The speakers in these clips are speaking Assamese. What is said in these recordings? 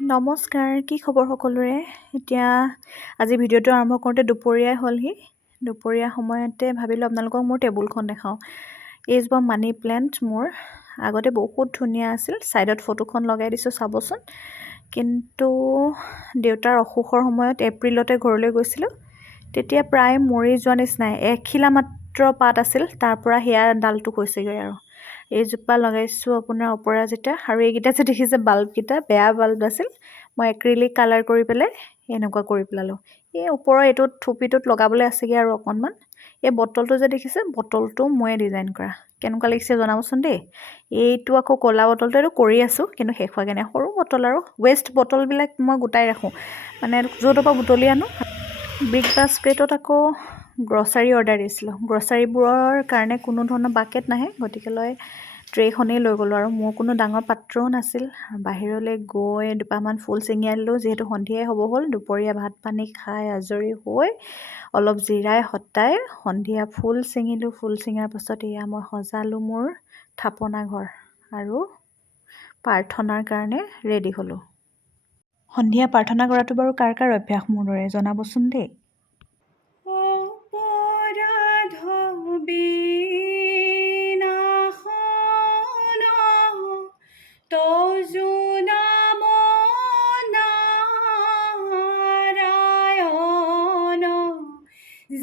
নমস্কাৰ, কি খবৰ সকলোৰে? এতিয়া আজি ভিডিঅ'টো আৰম্ভ কৰোঁতে দুপৰীয়াই হ'লহি। দুপৰীয়া সময়তে ভাবিলোঁ আপোনালোকক মোৰ টেবুলখন দেখাওঁ। এইজোপা মানি প্লেণ্ট মোৰ আগতে বহুত ধুনীয়া আছিল। ছাইডত ফটোখন লগাই দিছোঁ চাবচোন। কিন্তু দেউতাৰ অসুখৰ সময়ত এপ্ৰিলতে ঘৰলৈ গৈছিলোঁ। তেতিয়া প্ৰায় মৰি যোৱা নিচিনাই, এখিলা মাত্ৰ পাত আছিল, তাৰ পৰা সেয়া ডালটো হৈছেগৈ আৰু। এইজোপা লগাইছোঁ আপোনাৰ অপৰাজিতা, আৰু এইকেইটা যে দেখিছে বাল্বকেইটা বেয়া বাল্ব আছিল, মই এক্ৰিলিক কালাৰ কৰি পেলাই এনেকুৱা কৰি পেলালোঁ। এই ওপৰৰ এইটোত থুপিটোত লগাবলৈ আছেগৈ আৰু অকণমান। এই বটলটো যে দেখিছে, বটলটো ময়ে ডিজাইন কৰা। কেনেকুৱা লাগিছে জনাবচোন দেই। এইটো আকৌ ক'লা বটলটো এইটো কৰি আছোঁ, কিন্তু শেষ হোৱাগৈ নাই। সৰু বটল আৰু ৱেষ্ট বটলবিলাক মই গোটাই ৰাখোঁ, মানে য'ৰ পৰা বুটলি আনো। বিগ বাস্কেটত আকৌ গ্ৰছাৰী অৰ্ডাৰ দিছিলোঁ। গ্ৰছাৰীবোৰৰ কাৰণে কোনো ধৰণৰ বাকেট নাহে, গতিকেলৈ ট্ৰেখনেই লৈ গ'লোঁ। আৰু মোৰ কোনো ডাঙৰ পাত্ৰও নাছিল। বাহিৰলৈ গৈ দুপাহমান ফুল ছিঙি আনিলোঁ, যিহেতু সন্ধিয়াই হ'ব হ'ল। দুপৰীয়া ভাত পানী খাই আজৰি হৈ অলপ জিৰাই হতাই সন্ধিয়া ফুল ছিঙিলোঁ। ফুল ছিঙাৰ পাছত এয়া মই সজালোঁ মোৰ থাপনা ঘৰ আৰু প্ৰাৰ্থনাৰ কাৰণে ৰেডি হ'লোঁ। সন্ধিয়া প্ৰাৰ্থনা কৰাটো বাৰু কাৰ কাৰ অভ্যাস মোৰ দৰে জনাবচোন দেই।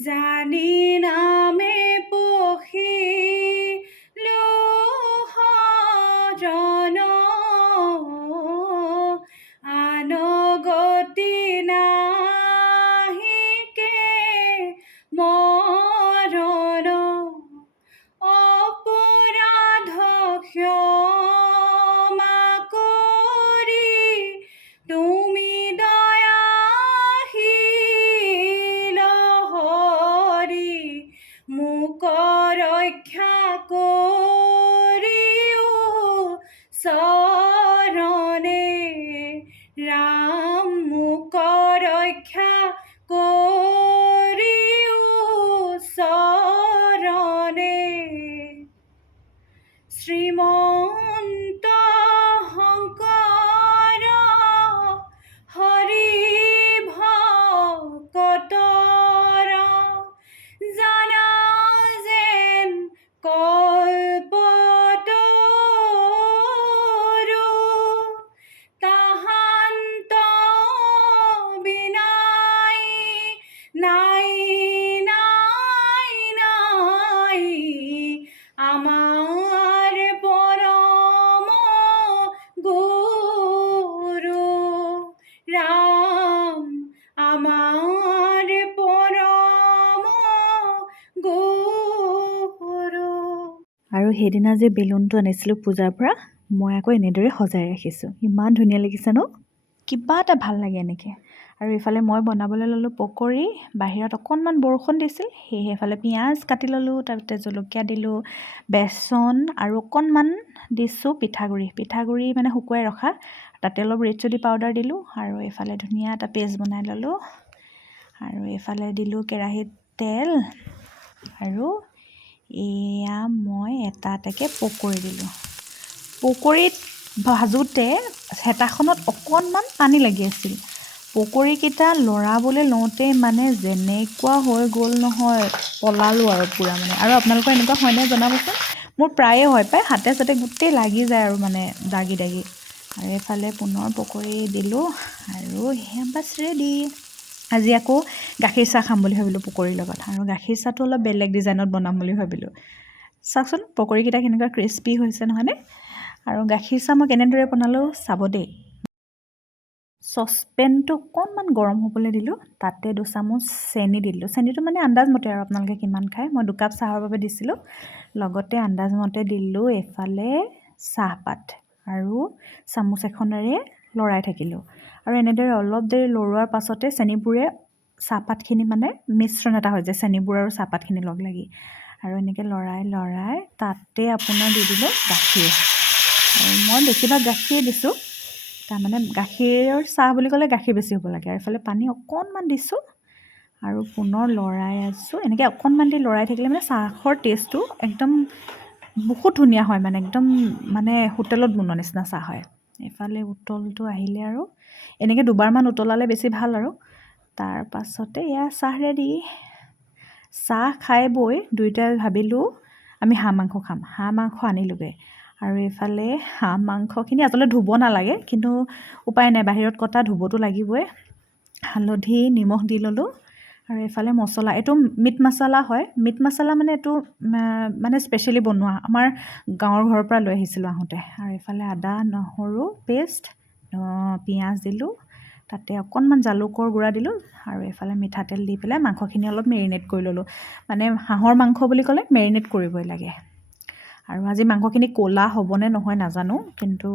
জানি নামে পখিলো হৰণ আনগতি নাহিকে মৰণ অপৰাধ ক্ষমা কৰি তুমি দয়াশীল হৰি মোক ৰক্ষা কৰিও চৰণে ৰাম মোক ৰক্ষা কৰিও চৰণে শ্ৰীমন্ত শংকৰ হৰি ভকতৰ জানা যেন কল্পতৰু তাহান্ত বিনাই নাই নাই নাই আমাৰ পৰম গুৰু ৰাম আমাৰ পৰম গুৰু। আৰু সেইদিনা যে বেলুনটো আনিছিলোঁ পূজাৰ পৰা, মই আকৌ এনেদৰে সজাই ৰাখিছোঁ। ইমান ধুনীয়া লাগিছে ন? কিবা এটা ভাল লাগে এনেকৈ। আৰু ইফালে মই বনাবলৈ ল'লোঁ পকৰি। বাহিৰত অকণমান বৰষুণ দিছিল, সেয়েহে এফালে পিঁয়াজ কাটি ল'লোঁ, তাৰপিছতে জলকীয়া দিলোঁ, বেচন আৰু অকণমান দিছোঁ পিঠাগুড়ি মানে শুকুৱাই ৰখা, তাতে অলপ ৰেড চিলি পাউডাৰ দিলোঁ। আৰু এইফালে ধুনীয়া এটা পেষ্ট বনাই ল'লোঁ। আৰু এইফালে দিলোঁ কেৰাহীত তেল, আৰু এয়া মই এটা এটাকৈ পকৰি দিলোঁ। পকৰিত ভাজোঁতে হেতাখনত অকণমান পানী লাগি আছিল। পকৰিকেইটা লৰাবলৈ লওঁতে মানে যেনেকুৱা হৈ গ'ল নহয়, পলালোঁ আৰু পূৰা মানে। আৰু আপোনালোকৰ এনেকুৱা হয়নে জনাবচোন? মোৰ প্ৰায়ে হয় পায়, হাতে চাতে গোটেই লাগি যায় আৰু মানে দাগি দাগি। আৰু এইফালে পুনৰ পকৰি দিলোঁ, আৰু সেয়া বাছ ৰেডি। আজি আকৌ গাখীৰ চাহ খাম বুলি ভাবিলোঁ পকৰিৰ লগত, আৰু গাখীৰ চাহটো অলপ বেলেগ ডিজাইনত বনাম বুলি ভাবিলোঁ। চাওকচোন পকৰিকেইটা কেনেকুৱা ক্ৰিস্পি হৈছে নহয়নে? আৰু গাখীৰ চাহ মই কেনেদৰে বনালোঁ চাব দেই। চচপেনটো অকণমান গৰম হ'বলৈ দিলোঁ, তাতে 2 চামুচ চেনি দিলোঁ। চেনিটো মানে আন্দাজমতে আৰু আপোনালোকে কিমান খায়। মই 2 কাপ চাহৰ বাবে দিছিলোঁ। লগতে আন্দাজমতে দিলোঁ এফালে চাহপাত, আৰু চামুচ এখনেৰে লৰাই থাকিলোঁ। আৰু এনেদৰে অলপ দেৰি লৰোৱাৰ পাছতে চেনিবোৰে চাহপাতখিনি মানে মিশ্ৰণ এটা হৈ যায়, চেনিবোৰ আৰু চাহপাতখিনি লগ লাগি। আৰু এনেকৈ লৰাই তাতে আপোনাৰ দি দিলোঁ গাখীৰ। আৰু মই বেছিভাগ গাখীৰে দিছোঁ, তাৰমানে গাখীৰৰ চাহ বুলি ক'লে গাখীৰ বেছি হ'ব লাগে। আৰু এইফালে পানী অকণমান দিছোঁ, আৰু পুনৰ লৰাই আছোঁ। এনেকৈ অকণমান দেৰি লৰাই থাকিলে মানে চাহৰ টেষ্টটো একদম বহুত ধুনীয়া হয়, মানে একদম মানে হোটেলত বনোৱা নিচিনা চাহ হয়। এফালে উতলটো আহিলে আৰু এনেকৈ দুবাৰমান উতলালে বেছি ভাল আৰু তাৰ পাছতে এয়া চাহ ৰেডি। চাহ খাই বৈ দুয়োটাই ভাবিলোঁ আমি হাঁহ মাংস খাম। হাঁহ মাংস আনিলোগৈ আৰু এইফালে হাঁহ মাংসখিনি আচলতে ধুব নালাগে, কিন্তু উপায় নাই, বাহিৰত কটা ধুবতো লাগিবই। হালধি নিমখ দি ল'লোঁ আৰু এইফালে মছলা, এইটো মিট মছলা হয়। মিট মছলা মানে এইটো মানে স্পেচিয়েলি বনোৱা, আমাৰ গাঁৱৰ ঘৰৰ পৰা লৈ আহিছিলোঁ আহোঁতে। আৰু এইফালে আদা নহৰু পেষ্ট, পিঁয়াজ দিলোঁ, তাতে অকণমান জালুকৰ গুড়া দিলোঁ আৰু এইফালে মিঠাতেল দি পেলাই মাংসখিনি অলপ মেৰিনেট কৰি ল'লোঁ। মানে হাঁহৰ মাংস বুলি ক'লে মেৰিনেট কৰিবই লাগে। আৰু আজি মাংসখিনি ক'লা হ'বনে নহয় নাজানো, কিন্তু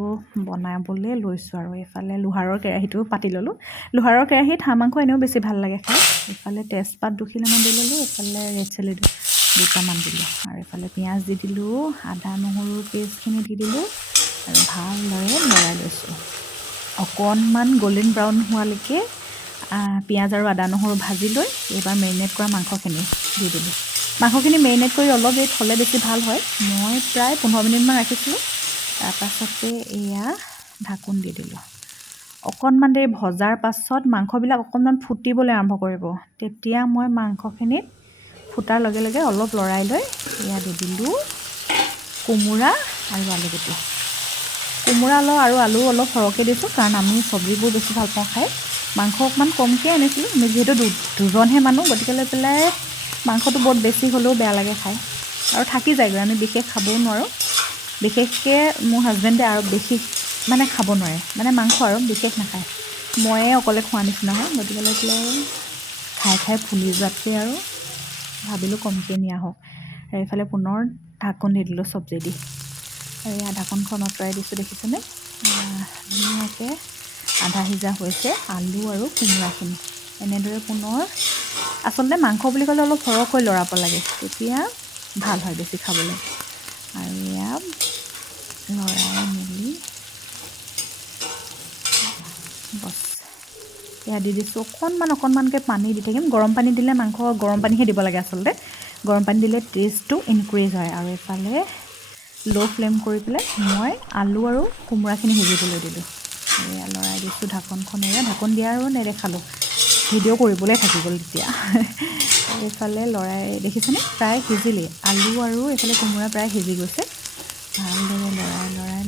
বনাবলৈ লৈছোঁ। আৰু এইফালে লোহাৰৰ কেৰাহীটো পাতি ল'লোঁ। লোহাৰৰ কেৰাহীত হাঁহ মাংস এনেও বেছি ভাল লাগে খাই। এইফালে তেজপাত দুখিলামান দি ল'লোঁ, এইফালে ৰেড চিলি দুটামান দিলোঁ আৰু এইফালে পিঁয়াজ দি দিলোঁ, আদা নহৰুৰ পেষ্টখিনি দি দিলোঁ আৰু ভালদৰে লৰাই লৈছোঁ। অকণমান গল্ডেন ব্ৰাউন হোৱালৈকে পিঁয়াজ আৰু আদা নহৰু ভাজি লৈ এইবাৰ মেৰিনেট কৰা মাংসখিনি দি দিলোঁ। মাংসখিনি মেৰিনেট কৰি অলপ দেৰি থ'লে বেছি ভাল হয়। মই প্ৰায় 15 মিনিটমান ৰাখিছিলোঁ। তাৰপাছতে এয়া ঢাকোন দি দিলোঁ। অকণমান দেৰি ভজাৰ পাছত মাংসবিলাক অকণমান ফুটিবলৈ আৰম্ভ কৰিব। তেতিয়া মই মাংসখিনিত ফুটাৰ লগে লগে অলপ লৰাই লৈ এয়া দি দিলোঁ কোমোৰা আৰু আলুগুটি। কোমোৰা আৰু আলু অলপ সৰহকৈ দিছোঁ, কাৰণ আমি চব্জিবোৰ বেছি ভাল পাওঁ খাই। মাংস অকণমান কমকৈ আনিছিলোঁ, আমি যিহেতু দুজনহে মানুহ, গতিকে লৈ পেলাই মাংসটো বৰ বেছি হ'লেও বেয়া লাগে খাই আৰু থাকি যায়গৈ। আমি বিশেষ খাবও নোৱাৰোঁ, বিশেষকৈ মোৰ হাজবেণ্ডে আৰু বেছি মানে খাব নোৱাৰে, মানে মাংস আৰু বিশেষ নাখায়। ময়ে অকলে খোৱা নিচিনা হয়, গতিকে লৈ পেলাই খাই খাই ফুলি যোৱাতকৈ আৰু ভাবিলোঁ কমকৈ নিয়া হওক। আৰু এইফালে পুনৰ ঢাকোন দি দিলোঁ চব্জি দি। আৰু এয়া ঢাকোনখন আঁতৰাই দিছোঁ, দেখিছেনে? ধুনীয়াকৈ আধা সিজা হৈছে আলু আৰু কোমোৰাখিনি। এনেদৰে পুনৰ, আচলতে মাংস বুলি ক'লে অলপ সৰহকৈ লৰাব লাগে, তেতিয়া ভাল হয় বেছি খাবলৈ। আৰু এয়া লৰাই মেলি বছ, এয়া দি দিছোঁ। অকণমানকৈ পানী দি থাকিম। গৰম পানী দিলে মাংস গৰম পানীহে দিব লাগে আচলতে। গৰম পানী দিলে টেষ্টটো ইনক্ৰিজ হয়। আৰু এইফালে ল' ফ্লেম কৰি পেলাই মই আলু আৰু কোমোৰাখিনি সিজিবলৈ দিলোঁ। এয়া লৰাই দিছোঁ ঢাকোনখনেৰে। ঢাকোন দিয়া আৰু নেদেখালোঁ, ভিডিঅ' কৰিবলৈ থাকি গ'ল তেতিয়া। এইফালে লৰাই, দেখিছেনে? প্ৰায় সিজিলেই। আলু আৰু এইফালে কোমোৰা প্ৰায় সিজি গৈছে। ভালদৰে লৰাই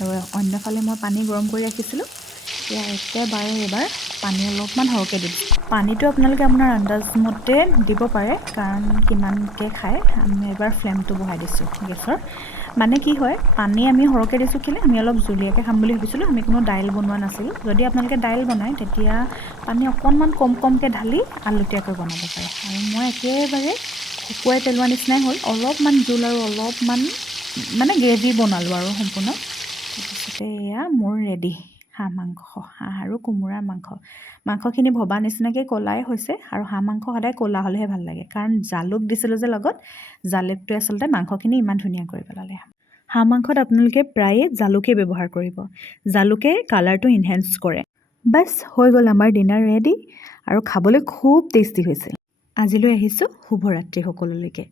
আৰু অন্যফালে মই পানী গৰম কৰি ৰাখিছিলোঁ। এতিয়া একেবাৰে এইবাৰ পানী অলপমান সৰহকৈ দিম। পানীটো আপোনালোকে আপোনাৰ আন্দাজমতে দিব পাৰে, কাৰণ কিমানকৈ খায়। আমি এবাৰ ফ্লেমটো বঢ়াই দিছোঁ গেছৰ। মানে কি হয়, পানী আমি সৰহকৈ দিছোঁ কেলৈ, আমি অলপ জুলীয়াকৈ খাম বুলি ভাবিছিলোঁ। আমি কোনো দাইল বনোৱা নাছিলোঁ। যদি আপোনালোকে দাইল বনায়, তেতিয়া পানী অকণমান কমকৈ ঢালি আলুতীয়াকৈ বনাব পাৰে। আৰু মই একেবাৰে শুকুৱাই পেলোৱা নিচিনাই হ'ল। অলপমান জোল আৰু অলপমান মানে গ্ৰেভি বনালোঁ আৰু সম্পূৰ্ণ। তাৰপিছতে এয়া মোৰ ৰেডি হাঁহ মাংস, হাঁহ আৰু কোমোৰাৰ মাংস। মাংসখিনি ভবা নিচিনাকৈ ক'লাই হৈছে, আৰু হাঁহ মাংস সদায় ক'লা হ'লেহে ভাল লাগে, কাৰণ জালুক দিছিলোঁ যে লগত, জালুকটোৱে আচলতে মাংসখিনি ইমান ধুনীয়া কৰি পেলালে। হাঁহ মাংসত আপোনালোকে প্ৰায়ে জালুকেই ব্যৱহাৰ কৰিব, জালুকে কালাৰটো ইনহেঞ্চ কৰে। বাছ হৈ গ'ল আমাৰ ডিনাৰ ৰেডি, আৰু খাবলৈ খুব টেষ্টি হৈছে। আজিলৈ আহিছোঁ, শুভৰাত্ৰি সকলোলৈকে।